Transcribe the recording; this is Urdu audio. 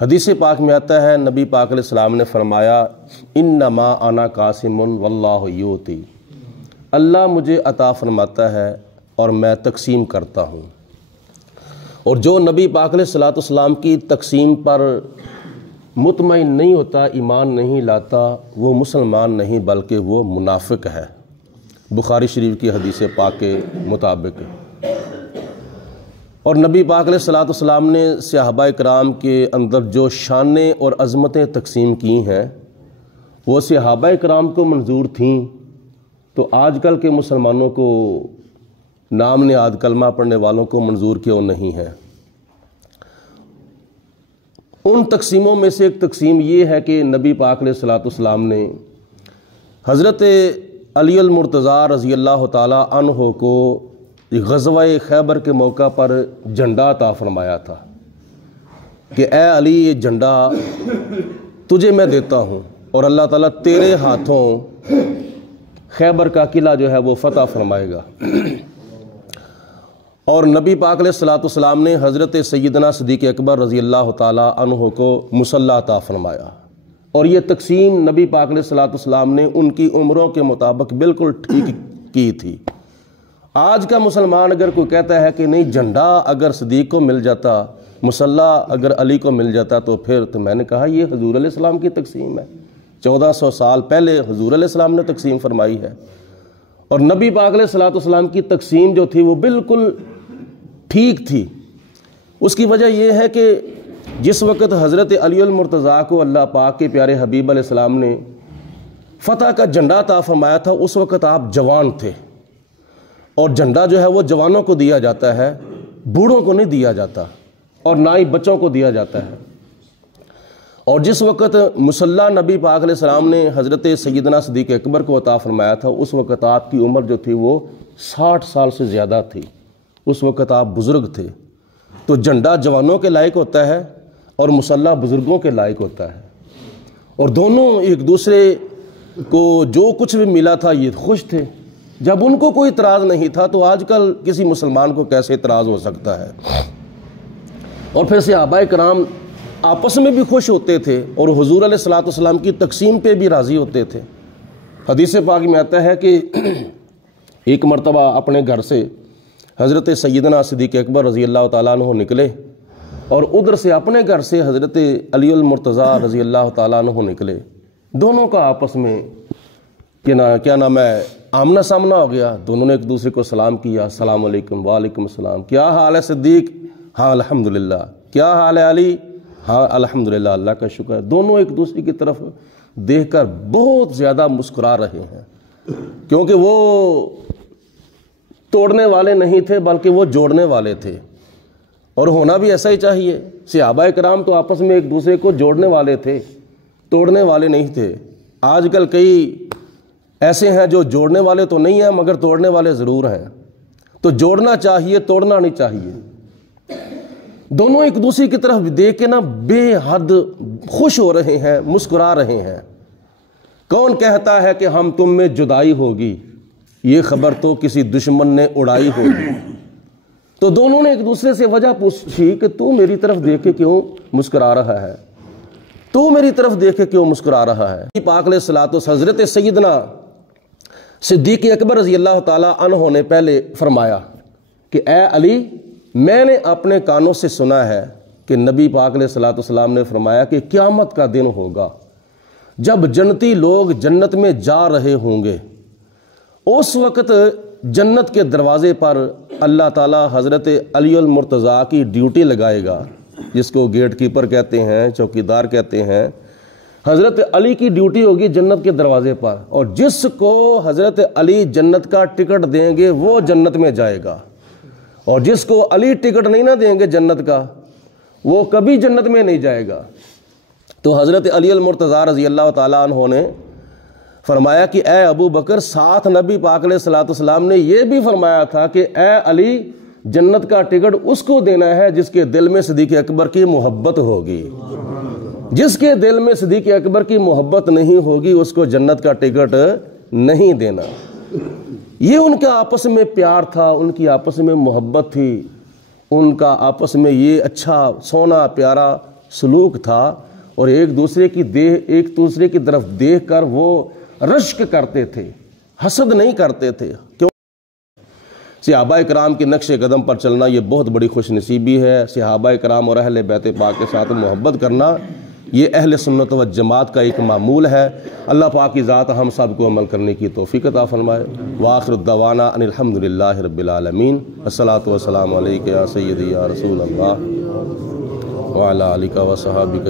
حدیث پاک میں آتا ہے نبی پاک علیہ السلام نے فرمایا انما انا قاسم واللہ یؤتی، اللہ مجھے عطا فرماتا ہے اور میں تقسیم کرتا ہوں۔ اور جو نبی پاک علیہ السلام کی تقسیم پر مطمئن نہیں ہوتا، ایمان نہیں لاتا، وہ مسلمان نہیں بلکہ وہ منافق ہے، بخاری شریف کی حدیث پاک کے مطابق۔ اور نبی پاک علیہ السلام نے صحابہ کرام کے اندر جو شانیں اور عظمتیں تقسیم کی ہیں وہ صحابہ کرام کو منظور تھیں، تو آج کل کے مسلمانوں کو، نام نہاد کلمہ پڑھنے والوں کو منظور کیوں نہیں ہے؟ ان تقسیموں میں سے ایک تقسیم یہ ہے کہ نبی پاک علیہ السلام نے حضرت علی المرتضیٰ رضی اللہ تعالی عنہ کو غزوہ خیبر کے موقع پر جھنڈا عطا فرمایا تھا کہ اے علی یہ جھنڈا تجھے میں دیتا ہوں اور اللہ تعالیٰ تیرے ہاتھوں خیبر کا قلعہ جو ہے وہ فتح فرمائے گا۔ اور نبی پاک علیہ السلام نے حضرت سیدنا صدیق اکبر رضی اللہ تعالی عنہ کو مسلح عطا فرمایا، اور یہ تقسیم نبی پاک علیہ السلام نے ان کی عمروں کے مطابق بالکل ٹھیک کی تھی۔ آج کا مسلمان اگر کوئی کہتا ہے کہ نہیں جھنڈا اگر صدیق کو مل جاتا، مسلح اگر علی کو مل جاتا تو میں نے کہا یہ حضور علیہ السلام کی تقسیم ہے، 1400 سال پہلے حضور علیہ السلام نے تقسیم فرمائی ہے، اور نبی پاک علیہ السلام کی تقسیم جو تھی وہ بالکل ٹھیک تھی۔ اس کی وجہ یہ ہے کہ جس وقت حضرت علی المرتضیٰ کو اللہ پاک کے پیارے حبیب علیہ السلام نے فتح کا جھنڈا عطا فرمایا تھا، اس وقت آپ جوان تھے، اور جھنڈا جو ہے وہ جوانوں کو دیا جاتا ہے، بوڑھوں کو نہیں دیا جاتا، اور نہ ہی بچوں کو دیا جاتا ہے۔ اور جس وقت مسلح نبی پاک علیہ السلام نے حضرت سیدنا صدیق اکبر کو عطا فرمایا تھا، اس وقت آپ کی عمر جو تھی وہ 60 سال سے زیادہ تھی، اس وقت آپ بزرگ تھے۔ تو جھنڈا جوانوں کے لائق ہوتا ہے اور مسلح بزرگوں کے لائق ہوتا ہے، اور دونوں ایک دوسرے کو جو کچھ بھی ملا تھا یہ خوش تھے۔ جب ان کو کوئی اعتراض نہیں تھا تو آج کل کسی مسلمان کو کیسے اعتراض ہو سکتا ہے؟ اور پھر صحابہ کرام آپس میں بھی خوش ہوتے تھے اور حضور علیہ السلام کی تقسیم پہ بھی راضی ہوتے تھے۔ حدیث پاک میں آتا ہے کہ ایک مرتبہ اپنے گھر سے حضرت سیدنا صدیق اکبر رضی اللہ تعالیٰ عنہ نکلے، اور ادھر سے اپنے گھر سے حضرت علی المرتضیٰ رضی اللہ تعالیٰ عنہ نکلے، دونوں کا آپس میں کیا نام ہے آمنا سامنا ہو گیا۔ دونوں نے ایک دوسرے کو سلام کیا، السلام علیکم، وعلیکم السلام، کیا حال ہے صدیق؟ ہاں الحمدللہ۔ کیا حال ہے علی؟ ہاں الحمدللہ، اللہ کا شکر ہے۔ دونوں ایک دوسرے کی طرف دیکھ کر بہت زیادہ مسکرا رہے ہیں، کیونکہ وہ توڑنے والے نہیں تھے بلکہ وہ جوڑنے والے تھے، اور ہونا بھی ایسا ہی چاہیے۔ صحابہ کرام تو آپس میں ایک دوسرے کو جوڑنے والے تھے، توڑنے والے نہیں تھے۔ آج کل کئی ایسے ہیں جو جوڑنے والے تو نہیں ہیں مگر توڑنے والے ضرور ہیں، تو جوڑنا چاہیے، توڑنا نہیں چاہیے۔ دونوں ایک دوسرے کی طرف دیکھ کے بے حد خوش ہو رہے ہیں، مسکرا رہے ہیں۔ کون کہتا ہے کہ ہم تم میں جدائی ہوگی، یہ خبر تو کسی دشمن نے اڑائی ہوگی۔ تو دونوں نے ایک دوسرے سے وجہ پوچھی کہ تو میری طرف دیکھ کے کیوں مسکرا رہا ہے، تو میری طرف دیکھ کے کیوں مسکرا رہا ہے؟ پاک علیہ الصلوۃ حضرت سیدنا صدیق اکبر رضی اللہ تعالی عنہ نے پہلے فرمایا کہ اے علی، میں نے اپنے کانوں سے سنا ہے کہ نبی پاک علیہ السلام نے فرمایا کہ قیامت کا دن ہوگا جب جنتی لوگ جنت میں جا رہے ہوں گے، اس وقت جنت کے دروازے پر اللہ تعالیٰ حضرت علی المرتضیٰ کی ڈیوٹی لگائے گا، جس کو گیٹ کیپر کہتے ہیں، چوکیدار کہتے ہیں۔ حضرت علی کی ڈیوٹی ہوگی جنت کے دروازے پر، اور جس کو حضرت علی جنت کا ٹکٹ دیں گے وہ جنت میں جائے گا، اور جس کو علی ٹکٹ نہیں نہ دیں گے جنت کا وہ کبھی جنت میں نہیں جائے گا۔ تو حضرت علی المرتضیٰ رضی اللہ تعالیٰ عنہ نے فرمایا کہ اے ابو بکر، ساتھ نبی پاک علیہ السلام نے یہ بھی فرمایا تھا کہ اے علی، جنت کا ٹکٹ اس کو دینا ہے جس کے دل میں صدیق اکبر کی محبت ہوگی، جس کے دل میں صدیق اکبر کی محبت نہیں ہوگی اس کو جنت کا ٹکٹ نہیں دینا۔ یہ ان کا آپس میں پیار تھا، ان کی آپس میں محبت تھی، ان کا آپس میں یہ اچھا سونا پیارا سلوک تھا، اور ایک دوسرے کی طرف دیکھ کر وہ رشک کرتے تھے، حسد نہیں کرتے تھے۔ کیوں؟ صحابہ کرام کے نقش قدم پر چلنا یہ بہت بڑی خوش نصیبی ہے۔ صحابہ کرام اور اہل بیت پاک کے ساتھ محبت کرنا یہ اہل سنت و جماعت کا ایک معمول ہے۔ اللہ پاک کی ذات ہم سب کو عمل کرنے کی توفیق عطا فرمائے۔ وآخر الدعوانا ان الحمدللہ رب العالمین۔ الصلاۃ والسلام علیک یا سیدی یا رسول اللہ وعلی آلک و صحابک۔